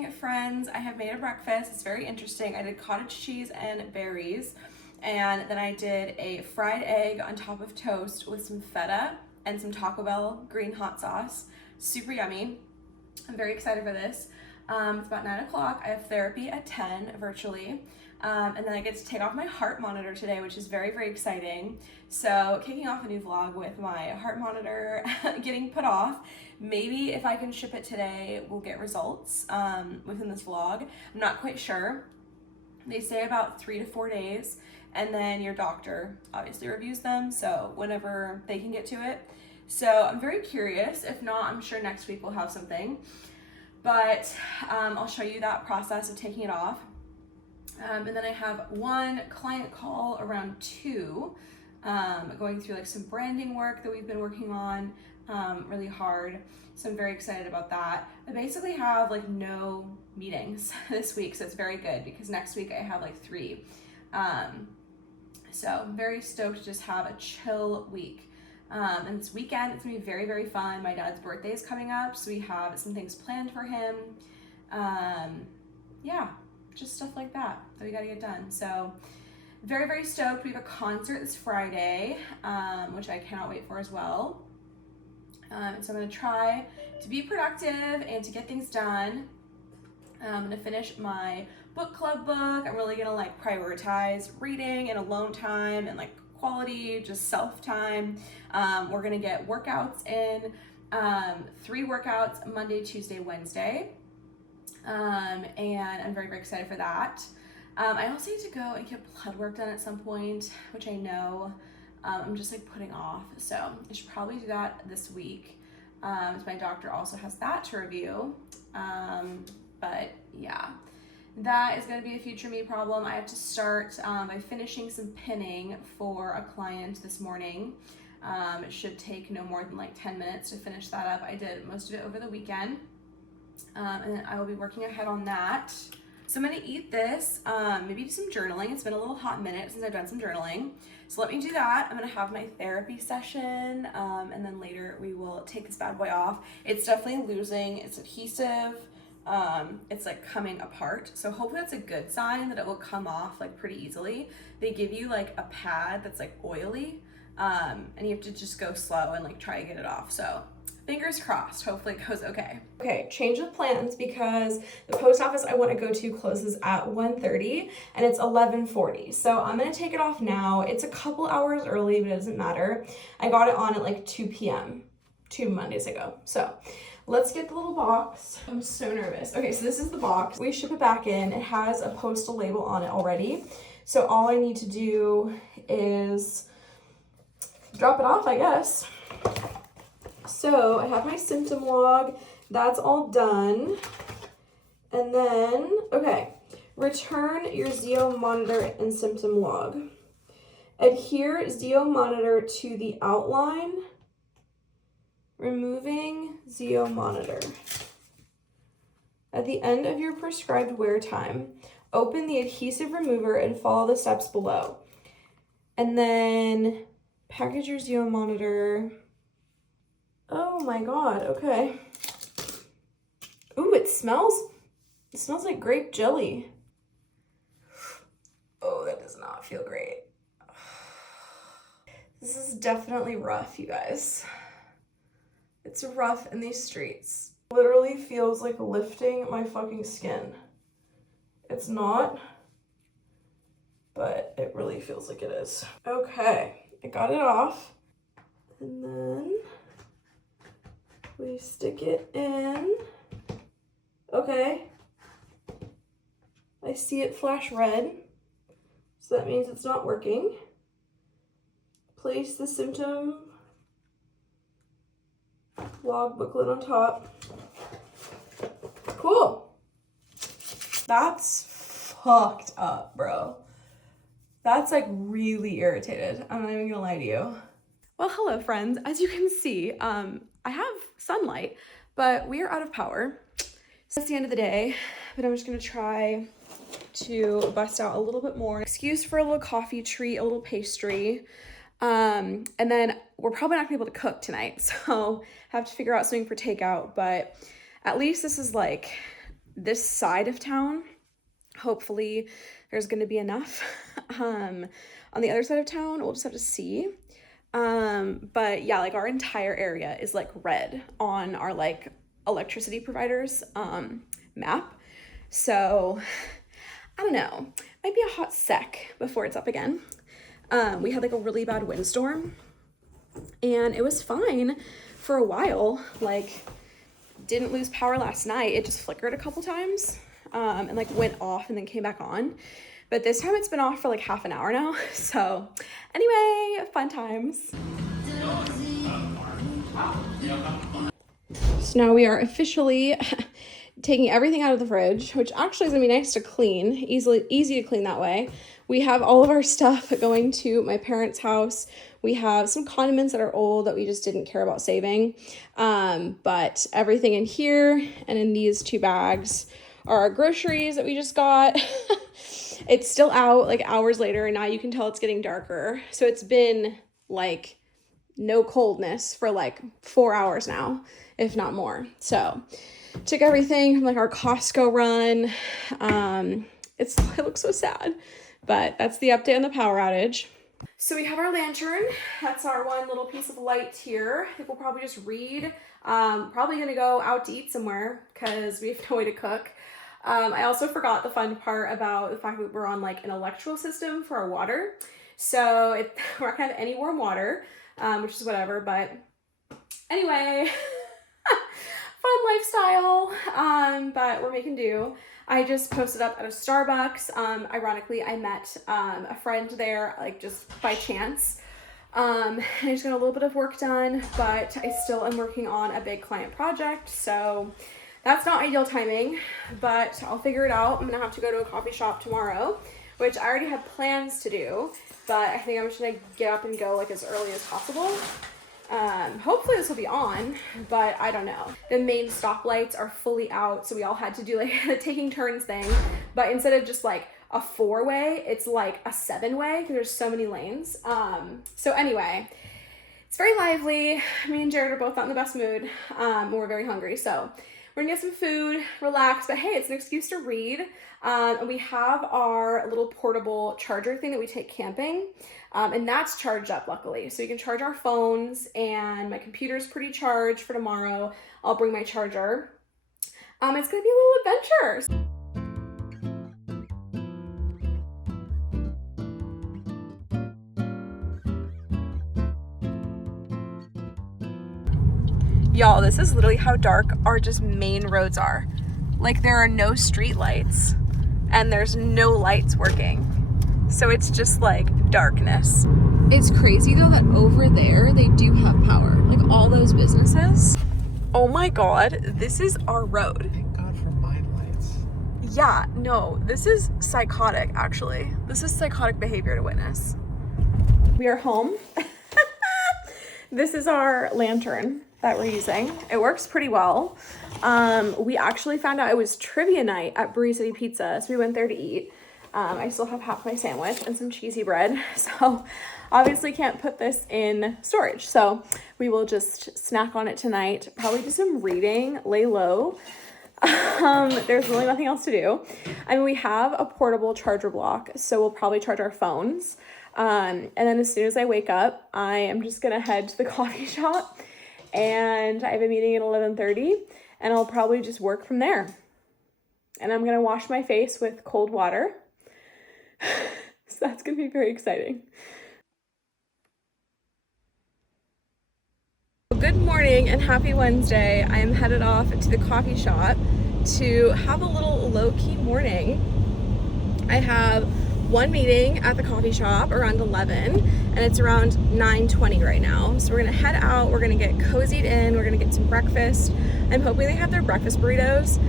morning, friends. I have made a breakfast. It's very interesting. I did cottage cheese and berries, and then I did a fried egg on top of toast with some feta and some Taco Bell green hot sauce. Super yummy. I'm very excited for this. It's about 9 o'clock. I have therapy at 10 virtually. And then I get to take off my heart monitor today, which is very, very exciting. So kicking off a new vlog with my heart monitor getting put off. Maybe if I can ship it today, we'll get results within this vlog. I'm not quite sure. They say about 3 to 4 days, and then your doctor obviously reviews them, so whenever they can get to it. So I'm very curious. If not, I'm sure next week we'll have something. But I'll show you that process of taking it off. And then I have one client call around 2, going through like some branding work that we've been working on really hard. So I'm very excited about that. I basically have like no meetings this week, so it's very good because next week I have like 3. So I'm very stoked to just have a chill week. And this weekend, it's gonna be very, very fun. My dad's birthday is coming up, so we have some things planned for him. Yeah, just stuff like that we gotta get done. So very, very stoked. We have a concert this Friday, which I cannot wait for as well. So I'm gonna try to be productive and to get things done. I'm gonna finish my book club book. I'm really gonna like prioritize reading and alone time and like quality, just self time. We're gonna get workouts in, 3 workouts Monday, Tuesday, Wednesday. And I'm very, very excited for that. I also need to go and get blood work done at some point, which I know I'm just like putting off. So I should probably do that this week. My doctor also has that to review. But yeah, that is going to be a future me problem. I have to start by finishing some pinning for a client this morning. It should take no more than like 10 minutes to finish that up. I did most of it over the weekend. And then I will be working ahead on that. So I'm gonna eat this, maybe do some journaling. It's been a little hot minute since I've done some journaling. So let me do that. I'm gonna have my therapy session, and then later we will take this bad boy off. It's definitely losing its adhesive. It's like coming apart. So hopefully that's a good sign that it will come off like pretty easily. They give you like a pad that's like oily, and you have to just go slow and like try to get it off. So fingers crossed, hopefully it goes okay. Okay, change of plans because the post office I want to go to closes at 1:30 and it's 11:40. So I'm gonna take it off now. It's a couple hours early, but it doesn't matter. I got it on at like 2 p.m. 2 Mondays ago. So let's get the little box. I'm so nervous. Okay, so this is the box. We ship it back in. It has a postal label on it already. So all I need to do is drop it off, I guess. So I have my symptom log, that's all done. And then, okay, return your Zeo monitor and symptom log. Adhere Zeo monitor to the outline, removing Zeo monitor. At the end of your prescribed wear time, open the adhesive remover and follow the steps below. And then package your Zeo monitor. Oh my God, okay. Ooh, it smells like grape jelly. Oh, that does not feel great. This is definitely rough, you guys. It's rough in these streets. Literally feels like lifting my fucking skin. It's not, but it really feels like it is. Okay, I got it off. And then we stick it in. Okay. I see it flash red, so that means it's not working. Place the symptom log booklet on top. Cool. That's fucked up, bro. That's like really irritated. I'm not even gonna lie to you. Well, hello friends. As you can see, I have sunlight, but we are out of power. So that's the end of the day, but I'm just gonna try to bust out a little bit more. Excuse for a little coffee treat, a little pastry. And then we're probably not gonna be able to cook tonight, so have to figure out something for takeout, but at least this is like this side of town, hopefully there's going to be enough. On the other side of town, we'll just have to see. But yeah, like our entire area is like red on our like electricity providers map. So I don't know, might be a hot sec before it's up again. We had like a really bad windstorm and it was fine for a while. Like didn't lose power last night. It just flickered a couple times and like went off and then came back on. But this time it's been off for like half an hour now. So anyway, fun times. So now we are officially taking everything out of the fridge, which actually is gonna be nice to clean, easy to clean that way. We have all of our stuff going to my parents' house. We have some condiments that are old that we just didn't care about saving. But everything in here and in these 2 bags are our groceries that we just got. It's still out like hours later and now you can tell it's getting darker. So it's been like no coldness for like 4 hours now, if not more. So took everything from like our Costco run. It looks so sad, but that's the update on the power outage. So we have our lantern. That's our one little piece of light here. I think we'll probably just read. Probably gonna go out to eat somewhere because we have no way to cook. I also forgot the fun part about the fact that we're on like an electrical system for our water. So we're not gonna have any warm water, which is whatever, but anyway, fun lifestyle, but we're making do. I just posted up at a Starbucks. Ironically, I met a friend there, like just by chance. I just got a little bit of work done, but I still am working on a big client project. So that's not ideal timing, but I'll figure it out. I'm gonna have to go to a coffee shop tomorrow, which I already had plans to do, but I think I'm just gonna get up and go like as early as possible. Hopefully this will be on, but I don't know. The main stoplights are fully out, so we all had to do like the taking turns thing, but instead of just like a 4-way, it's like a 7-way because there's so many lanes. So anyway, it's very lively. Me and Jared are both not in the best mood. We're very hungry, so we're gonna get some food, relax, but hey, it's an excuse to read. And we have our little portable charger thing that we take camping, and that's charged up luckily. So you can charge our phones, and my computer's pretty charged for tomorrow. I'll bring my charger. It's gonna be a little adventure. Y'all, this is literally how dark our just main roads are. Like there are no street lights and there's no lights working. So it's just like darkness. It's crazy though that over there they do have power. Like all those businesses. Oh my God, this is our road. Thank God for mind lights. Yeah, no, this is psychotic actually. This is psychotic behavior to witness. We are home. This is our lantern that we're using. It works pretty well. We actually found out it was trivia night at Brewery City Pizza, so we went there to eat. I still have half my sandwich and some cheesy bread, so obviously can't put this in storage. So we will just snack on it tonight, probably do some reading, lay low. There's really nothing else to do. I mean, we have a portable charger block, so we'll probably charge our phones. And then as soon as I wake up, I am just gonna head to the coffee shop, and I have a meeting at 11:30, and I'll probably just work from there. And I'm gonna wash my face with cold water. So that's gonna be very exciting. Good morning and happy Wednesday. I am headed off to the coffee shop to have a little low-key morning. I have one meeting at the coffee shop around 11 and it's around 9:20 right now. So we're gonna head out, we're gonna get cozied in, we're gonna get some breakfast. I'm hoping they have their breakfast burritos.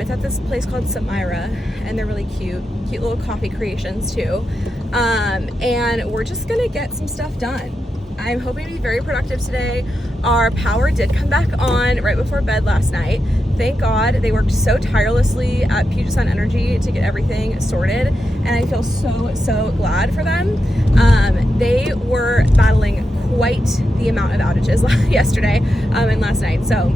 It's at this place called Samayra and they're really cute little coffee creations too. And we're just gonna get some stuff done. I'm hoping to be very productive today. Our power did come back on right before bed last night. Thank God. They worked so tirelessly at Puget Sound Energy to get everything sorted, and I feel so glad for them. They were battling quite the amount of outages yesterday and last night, so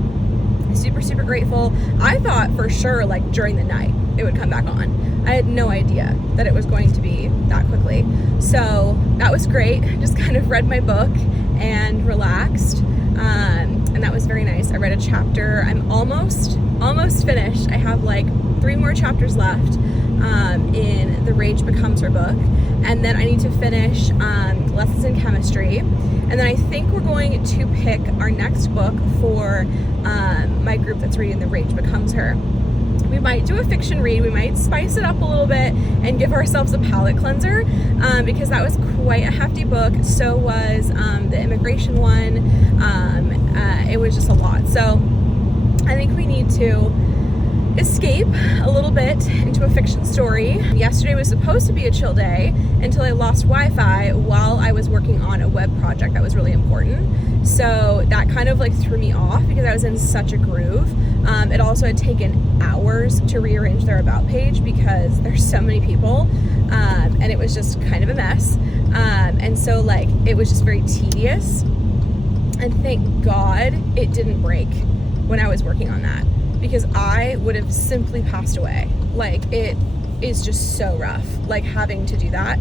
super grateful. I thought for sure like during the night it would come back on. I had no idea that it was going to be that quickly. So that was great. Just kind of read my book and relaxed. And that was very nice. I read a chapter. I'm almost finished. I have like 3 more chapters left in the Rage Becomes Her book. And then I need to finish Lessons in Chemistry. And then I think we're going to pick our next book for my group that's reading The Rage Becomes Her. We might do a fiction read. We might spice it up a little bit and give ourselves a palate cleanser because that was quite a hefty book. So was the immigration one. It was just a lot. So I think we need to escape a little bit into a fiction story. Yesterday was supposed to be a chill day until I lost Wi-Fi while I was working on a web project that was really important. So that kind of like threw me off because I was in such a groove. It also had taken hours to rearrange their about page because there's so many people, and it was just kind of a mess. And so like it was just very tedious. And thank God it didn't break when I was working on that, because I would have simply passed away. Like it is just so rough, like having to do that.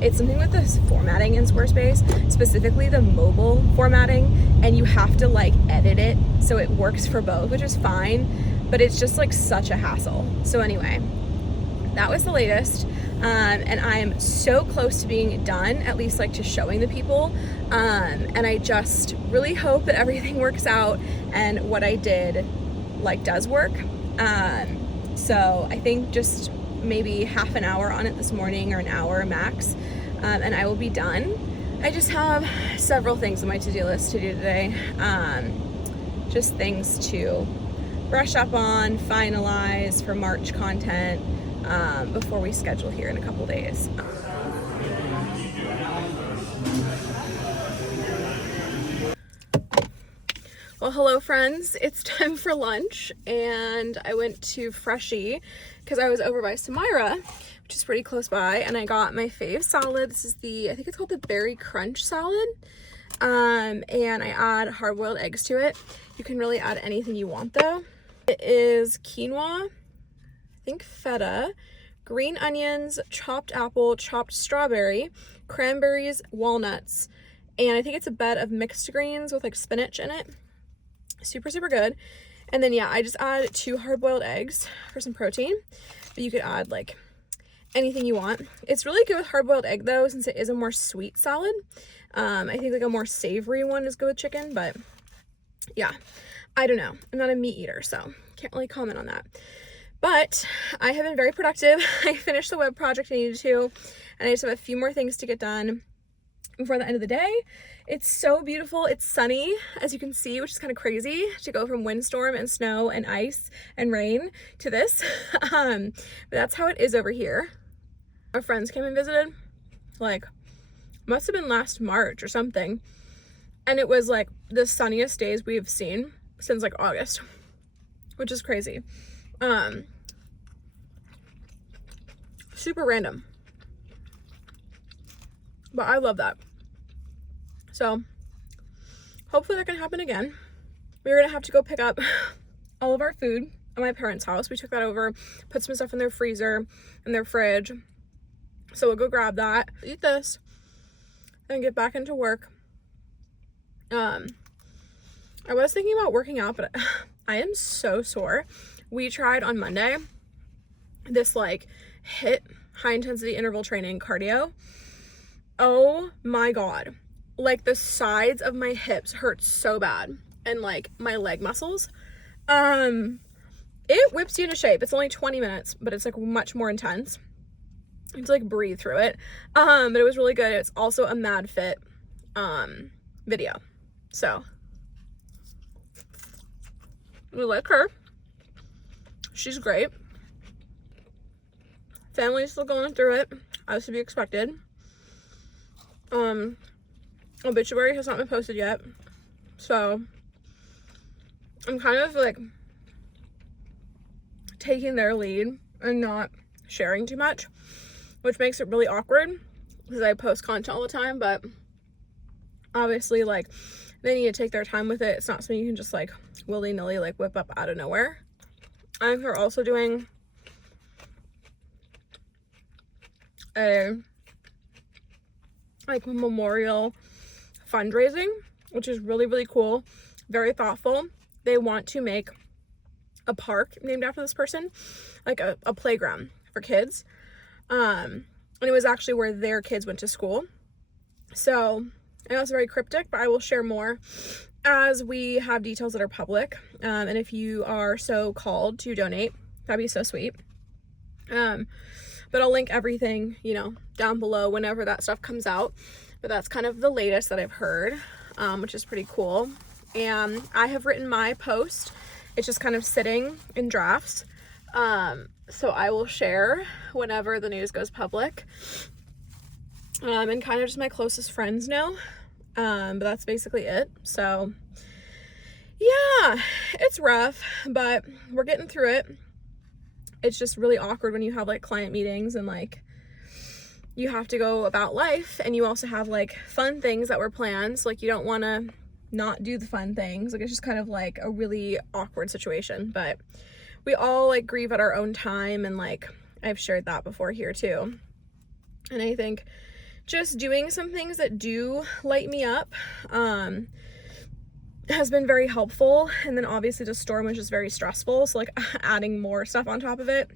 It's something with this formatting in Squarespace, specifically the mobile formatting, and you have to like edit it so it works for both, which is fine, but it's just like such a hassle. So anyway, that was the latest. And I am so close to being done, at least like to showing the people. And I just really hope that everything works out and what I did like does work. So I think just maybe half an hour on it this morning or an hour max, and I will be done. I just have several things on my to-do list to do today. Just things to brush up on, finalize for March content, before we schedule here in a couple days. Well, hello friends, it's time for lunch, and I went to Freshie because I was over by Samayra, which is pretty close by, and I got my fave salad. This is I think it's called the Berry Crunch salad, and I add hard-boiled eggs to it. You can really add anything you want though. It is quinoa, I think feta, green onions, chopped apple, chopped strawberry, cranberries, walnuts, and I think it's a bed of mixed greens with like spinach in it. Super good. And then yeah, I just add 2 hard-boiled eggs for some protein, but you could add like anything you want. It's really good with hard-boiled egg though, since it is a more sweet salad. I think like a more savory one is good with chicken, but yeah, I don't know, I'm not a meat eater, so can't really comment on that. But I have been very productive. I finished the web project I needed to, and I just have a few more things to get done before the end of the day. It's so beautiful. It's sunny, as you can see, which is kind of crazy to go from windstorm and snow and ice and rain to this. But that's how it is over here. Our friends came and visited, like, must have been last March or something. And it was like the sunniest days we've seen since like August, which is crazy. Super random. But I love that. So hopefully that can happen again. We're gonna have to go pick up all of our food at my parents' house. We took that over, put some stuff in their freezer, in their fridge. So we'll go grab that, eat this, and get back into work. I was thinking about working out, but I am so sore. We tried on Monday this like HIIT, high intensity interval training cardio. Oh my God. Like the sides of my hips hurt so bad, and like my leg muscles. It whips you into shape. It's only 20 minutes, but it's like much more intense. You have to like breathe through it. But it was really good. It's also a Mad Fit video. So we like her. She's great. Family's still going through it, as to be expected. Obituary has not been posted yet, so I'm kind of like taking their lead and not sharing too much, which makes it really awkward because I post content all the time, but obviously like They need to take their time with it. It's not something you can just like willy-nilly like whip up out of nowhere. I think they're also doing a like memorial fundraising, which is really, really cool. Very thoughtful. They want to make a park named after this person, like a playground for kids. And it was actually where their kids went to school. So I know it's very cryptic, but I will share more as we have details that are public. And if you are so called to donate, that'd be so sweet. But I'll link everything, you know, down below whenever that stuff comes out. But that's kind of the latest that I've heard, which is pretty cool. And I have written my post. It's just kind of sitting in drafts. So I will share whenever the news goes public. And kind of just my closest friends know. But that's basically it. So yeah, it's rough, but we're getting through it. It's just really awkward when you have like client meetings and like you have to go about life, and you also have like fun things that were planned. So like you don't want to not do the fun things. Like it's just kind of like a really awkward situation, but we all like grieve at our own time, and like I've shared that before here too. And I think just doing some things that do light me up has been very helpful. And then obviously the storm was just very stressful, so like adding more stuff on top of it,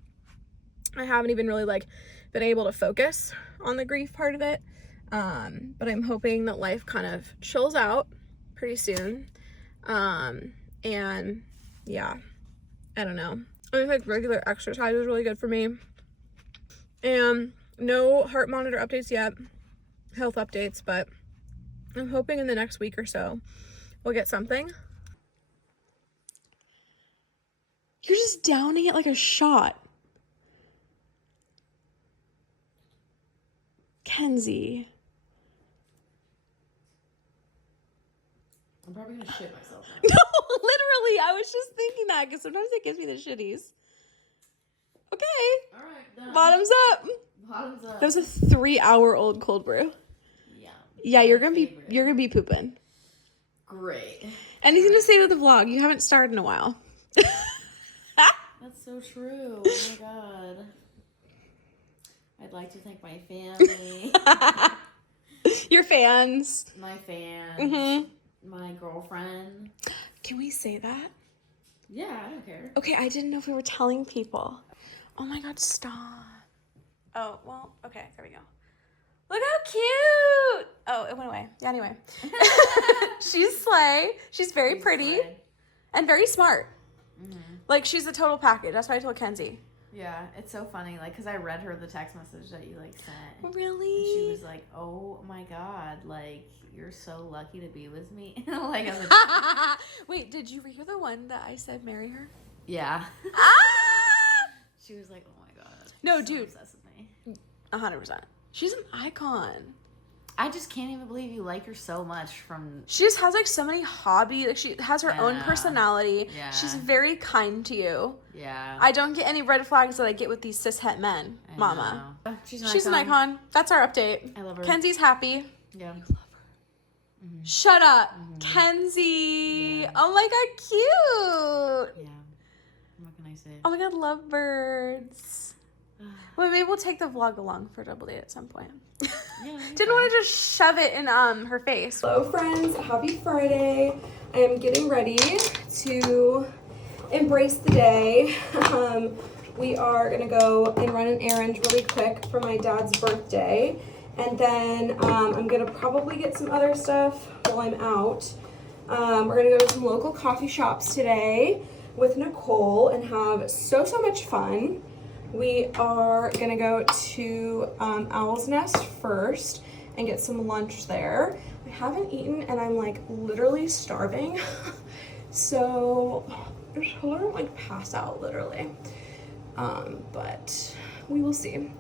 I haven't even really like been able to focus on the grief part of it. But I'm hoping that life kind of chills out pretty soon. And yeah, I don't know. I think like regular exercise is really good for me. And no heart monitor updates yet, health updates, but I'm hoping in the next week or so we'll get something. You're just downing it like a shot. Kenzie. I'm probably gonna shit myself now. No, literally, I was just thinking that because sometimes it gives me the shitties. Okay. All right, done. Bottoms up. Bottoms up. That was a 3-hour-old cold brew. Yeah. Yeah, you're gonna be pooping. Great. Anything to say to the vlog? You haven't started in a while. That's so true. Oh my god. I'd like to thank my family, Your fans. my fans, my girlfriend. Can we say that? Yeah, I don't care. Okay, I didn't know if we were telling people. Oh my god, stop. Oh, well, okay, there we go. Look how cute! Oh, it went away. Yeah, anyway. She's slay. She's very pretty and very smart. Mm-hmm. Like, she's a total package. That's what I told Kenzie. Yeah, it's so funny, like, because I read her the text message that you, like, sent. Really? And she was like, oh my god, like, you're so lucky to be with me. Like, as a Wait, did you hear the one that I said marry her? yeah. Ah! She was like, oh my god. No, so dude. obsessed with me. 100%. She's an icon. I just can't even believe you like her so much from... She just has like so many hobbies. Like she has her own Yeah. personality. Yeah. She's very kind to you. Yeah. I don't get any red flags that I get with these cishet men, I mama. know. She's She's an icon. That's our update. I love her. Kenzie's happy. Yeah. Mm-hmm. Shut up. Kenzie. Yeah. Oh my god, cute. Yeah. What can I say? Oh my god, lovebirds. Well, maybe we'll take the vlog along for double date at some point. Yeah, Didn't want to just shove it in her face. Hello friends, happy Friday. I am getting ready to embrace the day. We are gonna go and run an errand really quick for my dad's birthday. And then I'm gonna probably get some other stuff while I'm out. We're gonna go to some local coffee shops today with Nicole and have so much fun. We are gonna go to Owl's Nest first and get some lunch there. I haven't eaten and I'm like literally starving. So I just told her I'm like pass out literally. But we will see.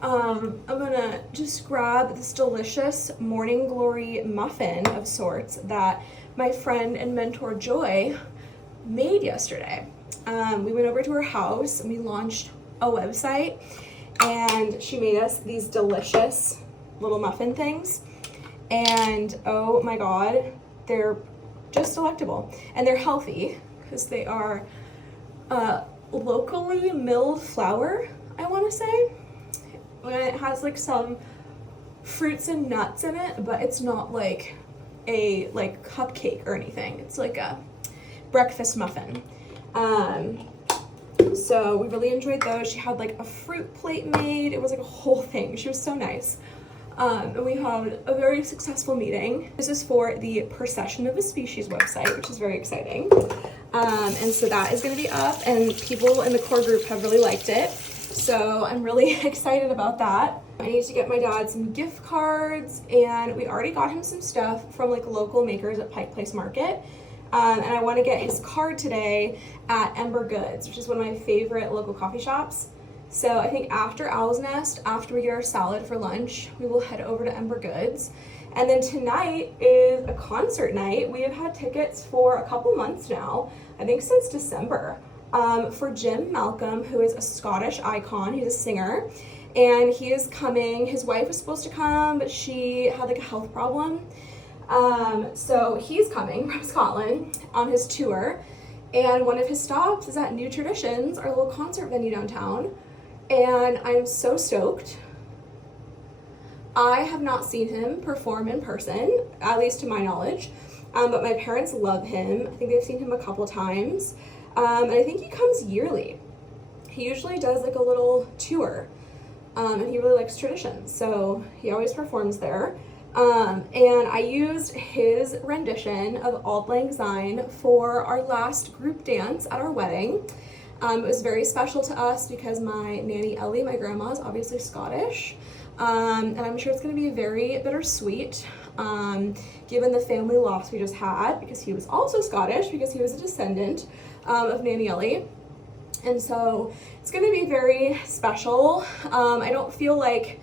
I'm gonna just grab this delicious Morning Glory muffin of sorts that my friend and mentor Joy made yesterday. We went over to her house and we launched a website and she made us these delicious little muffin things, and oh my god, they're just delectable, and they're healthy because they are locally milled flour, I want to say. And it has like some fruits and nuts in it, but it's not like a cupcake or anything. It's like a breakfast muffin. So we really enjoyed those. She had like a fruit plate made. It was like a whole thing. She was so nice. And we had a very successful meeting. This is for the Procession of a Species website, which is very exciting. And so that is going to be up, and people in the core group have really liked it. So I'm really excited about that. I need to get my dad some gift cards, and we already got him some stuff from like local makers at Pike Place Market. And I want to get his card today at Ember Goods, which is one of my favorite local coffee shops. So I think after Owl's Nest, after we get our salad for lunch, we will head over to Ember Goods. And then tonight is a concert night. We have had tickets for a couple months now, I think since December, for Jim Malcolm, who is a Scottish icon. He's a singer, and he is coming. His wife was supposed to come, but she had like a health problem. So he's coming from Scotland on his tour, and one of his stops is at New Traditions, our little concert venue downtown, and I'm so stoked. I have not seen him perform in person, at least to my knowledge, but my parents love him. I think they've seen him a couple times, and I think he comes yearly. He usually does like a little tour, and he really likes Traditions, so he always performs there. And I used his rendition of Auld Lang Syne for our last group dance at our wedding. It was very special to us because my Nanny Ellie, my grandma, is obviously Scottish. And I'm sure it's going to be very bittersweet, given the family loss we just had, because he was also Scottish, because he was a descendant of Nanny Ellie. And so it's going to be very special. I don't feel like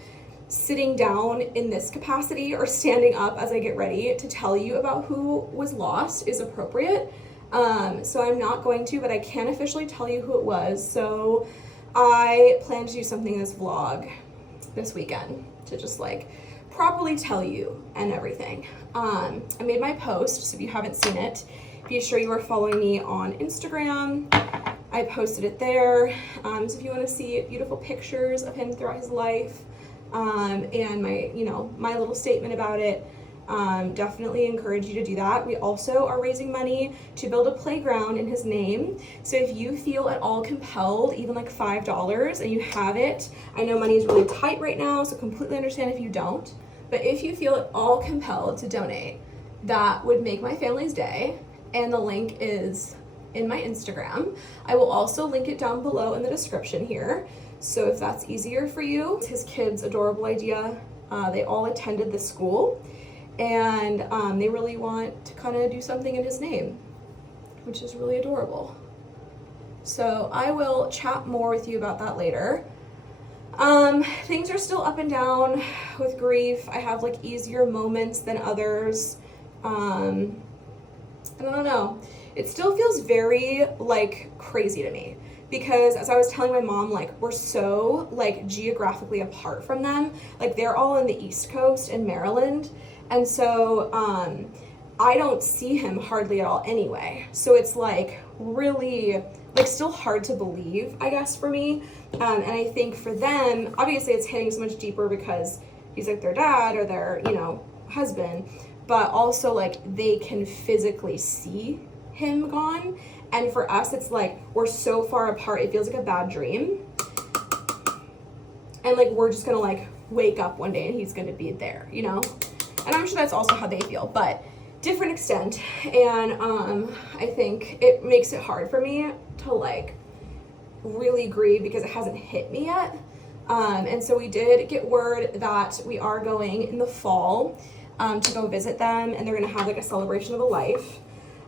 sitting down in this capacity or standing up as I get ready to tell you about who was lost is appropriate. So I'm not going to, but I can officially tell you who it was. So I plan to do something in this vlog this weekend to just like properly tell you and everything. I made my post, so if you haven't seen it, be sure you are following me on Instagram. I posted it there. So if you want to see beautiful pictures of him throughout his life, and my little statement about it, definitely encourage you to do that. We also are raising money to build a playground in his name. So if you feel at all compelled, even like $5, and you have it, I know money is really tight right now, so completely understand if you don't, but if you feel at all compelled to donate, that would make my family's day, and the link is in my Instagram. I will also link it down below in the description here. So if that's easier for you, his kids' adorable idea. They all attended this school, and they really want to kind of do something in his name, which is really adorable. So I will chat more with you about that later. Things are still up and down with grief. I have like easier moments than others. I don't know. It still feels very like crazy to me, because as I was telling my mom, like we're so like geographically apart from them. Like they're all in the East Coast in Maryland, and so I don't see him hardly at all anyway. So it's like really like still hard to believe, I guess, for me. And I think for them, obviously it's hitting so much deeper because he's like their dad or their, husband, but also like they can physically see him gone. And for us, it's like we're so far apart, it feels like a bad dream. And like we're just gonna like wake up one day and he's gonna be there, And I'm sure that's also how they feel, but different extent. And I think it makes it hard for me to like really grieve because it hasn't hit me yet. And so we did get word that we are going in the fall to go visit them, and they're gonna have like a celebration of a life.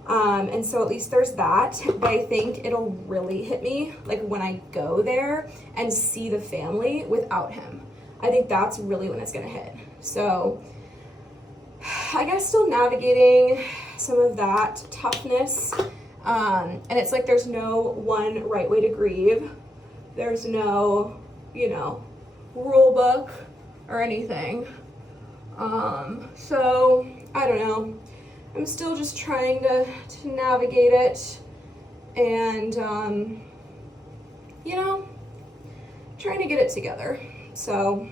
And so at least there's that, but I think it'll really hit me like when I go there and see the family without him. I think that's really when it's gonna hit. So I guess still navigating some of that toughness. And it's like there's no one right way to grieve. There's no, rule book or anything. So I don't know. I'm still just trying to navigate it and, you know, trying to get it together. So,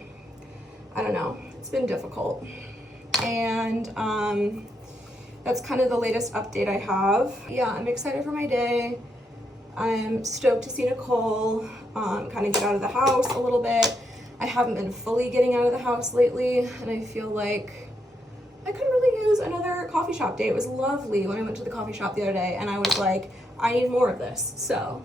I don't know, it's been difficult. And that's kind of the latest update I have. Yeah, I'm excited for my day. I'm stoked to see Nicole kind of get out of the house a little bit. I haven't been fully getting out of the house lately, and I feel like I could really use another coffee shop day. It was lovely when I went to the coffee shop the other day, and I was like, I need more of this, so.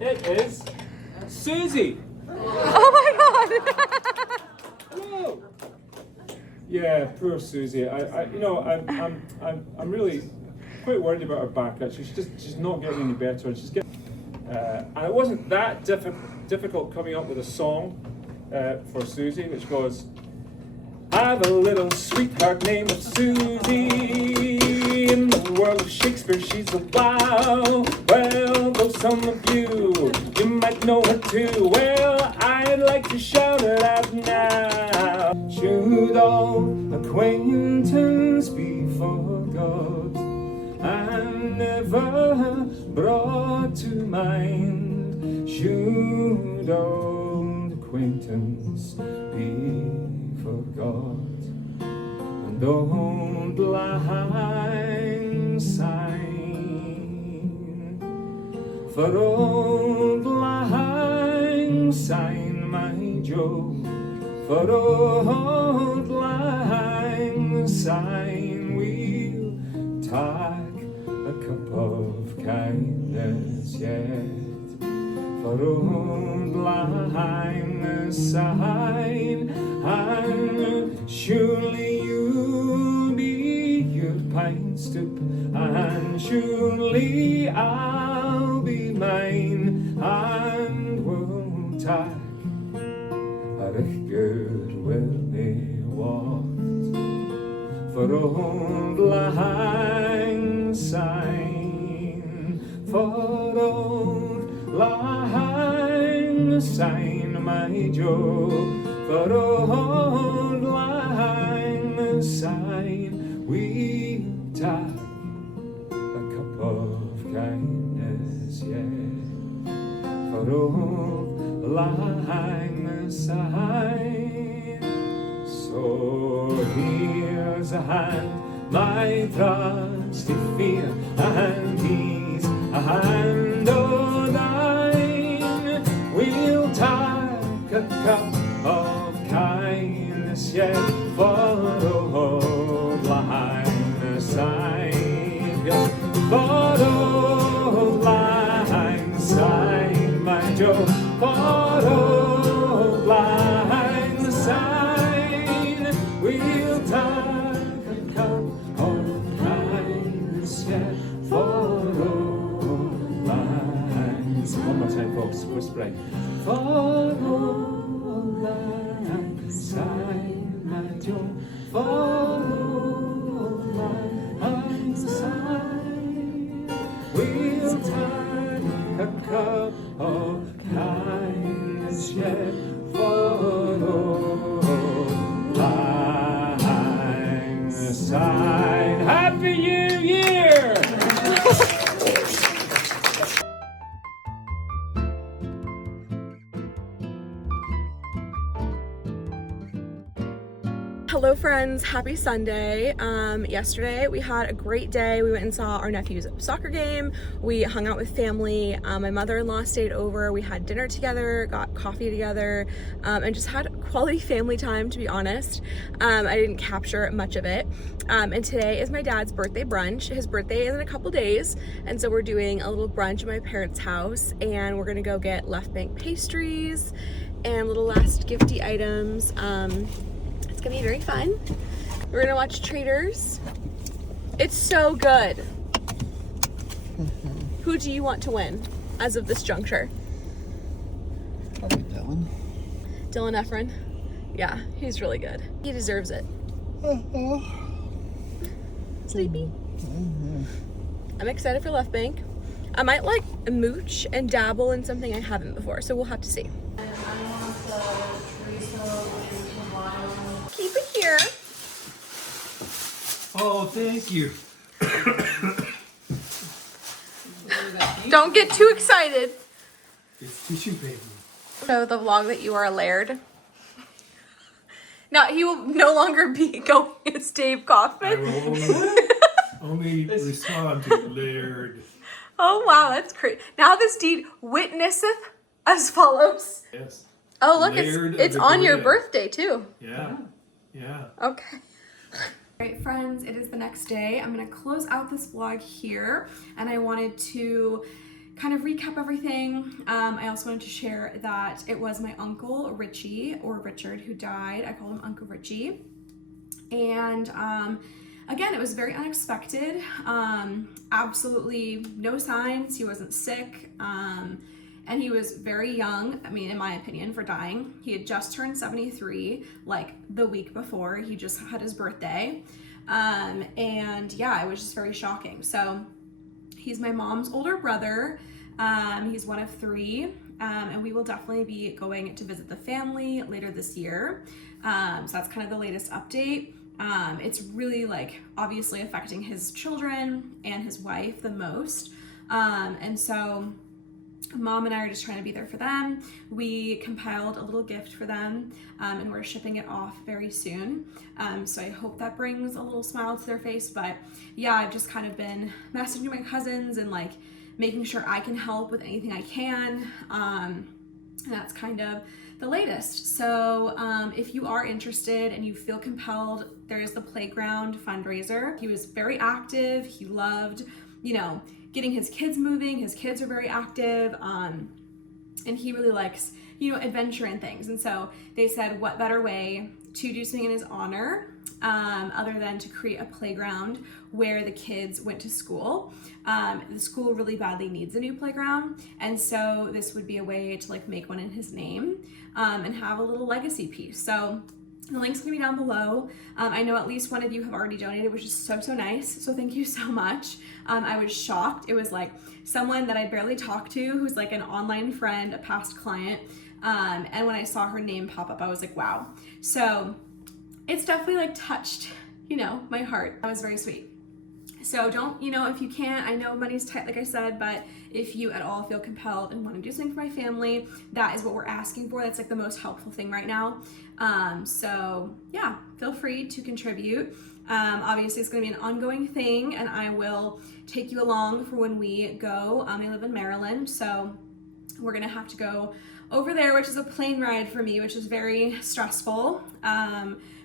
It is Susie. Oh my god! Hello. Yeah, poor Susie. I'm really quite worried about her back. Actually, she's not getting any better. She's getting. And it wasn't that difficult coming up with a song for Susie, which goes, "I've a little sweetheart named Susie. In the world of Shakespeare, she's a wow. Well, though some of you might know her too. Well, I'd like to shout it out now. Should all acquaintance be forgot and never brought to mind? Should old acquaintance be forgot? And old lang syne, for old lang syne, my Joe, for old lang syne, we'll tak a cup of kindness yet. For old lang syne, and surely you'll be your pine stoop, and surely I'll be mine, and we'll tak a recht good willie waft. For old lang syne, for old lang syne, my Joe, for old lang syne, we'll tak a cup of kindness yet. For old lang syne. So here's a hand, my trusty fear, and he's a hand o' thine. We'll tak a cup of kindness yet, for old lang syne. For old lang syne, my Joe, for old lang syne, we'll tak a cup of kindness yet, for old lang syne. One more time, folks, whispering. For old lang syne, my Joe, for old lang syne, we'll tak a cup of kindness yet, for old lang syne. Happy New Year! Hello friends, happy Sunday. Yesterday we had a great day. We went and saw our nephew's soccer game. We hung out with family. My mother-in-law stayed over. We had dinner together, got coffee together, and just had quality family time, to be honest. I didn't capture much of it. And today is my dad's birthday brunch. His birthday is in a couple days, and so we're doing a little brunch at my parents' house, and we're gonna go get left bank pastries and little last gifty items. It's gonna be very fun. We're gonna watch Traders. It's so good. Who do you want to win as of this juncture? Probably Dylan. Dylan Efron? Yeah, he's really good. He deserves it. Sleepy? I'm excited for left bank. I might like mooch and dabble in something I haven't before, so we'll have to see. Keep it here. Oh, thank you. Don't get too excited. It's tissue paper. So the vlog that you are a laird. Now he will no longer be going as Dave I Kaufman. will only respond to Laird. Oh wow, that's great. Now this deed witnesseth as follows. Yes. Oh look, Laird it's of on the your bread. birthday too. Yeah. Yeah. Okay. All right, friends, it is the next day. I'm gonna close out this vlog here, and I wanted to kind of recap everything. I also wanted to share that it was my uncle Richie, or Richard, who died. I call him Uncle Richie. And again, it was very unexpected. Absolutely no signs. He wasn't sick. And he was very young, I mean, in my opinion, for dying. He had just turned 73, like the week before. He just had his birthday. And yeah, it was just very shocking. So he's my mom's older brother. He's one of 3. And we will definitely be going to visit the family later this year. So that's kind of the latest update. It's really like obviously affecting his children and his wife the most. And so Mom and I are just trying to be there for them. We compiled a little gift for them, and we're shipping it off very soon. So I hope that brings a little smile to their face. But yeah, I've just kind of been messaging my cousins and like making sure I can help with anything I can. And that's kind of the latest. So if you are interested and you feel compelled, there is the Playground fundraiser. He was very active. He loved, you know, getting his kids moving. His kids are very active, and he really likes, you know, adventure and things. And so they said, what better way to do something in his honor other than to create a playground where the kids went to school. The school really badly needs a new playground, and so this would be a way to like make one in his name and have a little legacy piece. So the link's gonna be down below. I know at least one of you have already donated, which is so nice. So thank you so much. I was shocked. It was like someone that I barely talked to, who's like an online friend, a past client. And when I saw her name pop up, I was like, wow. So it's definitely like touched, you know, my heart. That was very sweet. So don't, you know, if you can't, I know money's tight, like I said, but if you at all feel compelled and want to do something for my family, that is what we're asking for. That's like the most helpful thing right now. So yeah, feel free to contribute. Obviously it's going to be an ongoing thing, and I will take you along for when we go. I live in Maryland, so we're going to have to go over there, which is a plane ride for me, which is very stressful.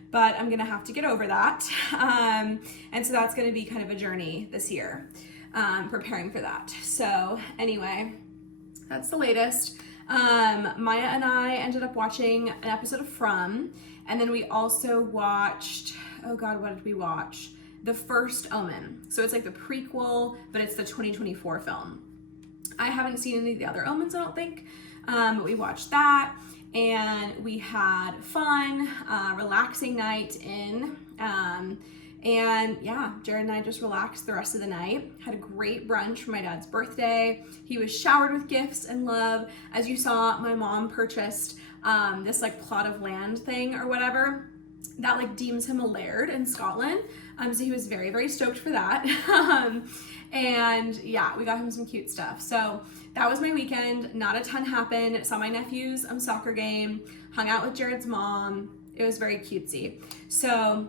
But I'm gonna have to get over that. And so that's gonna be kind of a journey this year, preparing for that. So anyway, that's the latest. Maya and I ended up watching an episode of From, and then we also watched, oh God, what did we watch? The First Omen. So it's like the prequel, but it's the 2024 film. I haven't seen any of the other Omens, I don't think, but we watched that. And we had fun, relaxing night in, and yeah, Jared and I just relaxed the rest of the night. Had a great brunch for my dad's birthday. He was showered with gifts and love. As you saw, my mom purchased this like plot of land thing or whatever that like deems him a laird in Scotland. So he was very stoked for that. And yeah, we got him some cute stuff. So that was my weekend. Not a ton happened. Saw my nephew's soccer game, hung out with Jared's mom. It was very cutesy. So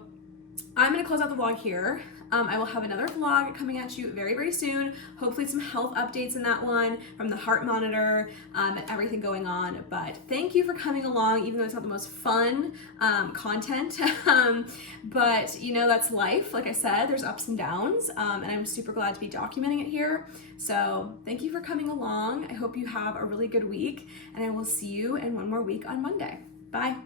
I'm gonna close out the vlog here. I will have another vlog coming at you very, very soon. Hopefully some health updates in that one from the heart monitor and everything going on. But thank you for coming along, even though it's not the most fun content. But you know, that's life. Like I said, there's ups and downs, and I'm super glad to be documenting it here. So thank you for coming along. I hope you have a really good week, and I will see you in one more week on Monday. Bye.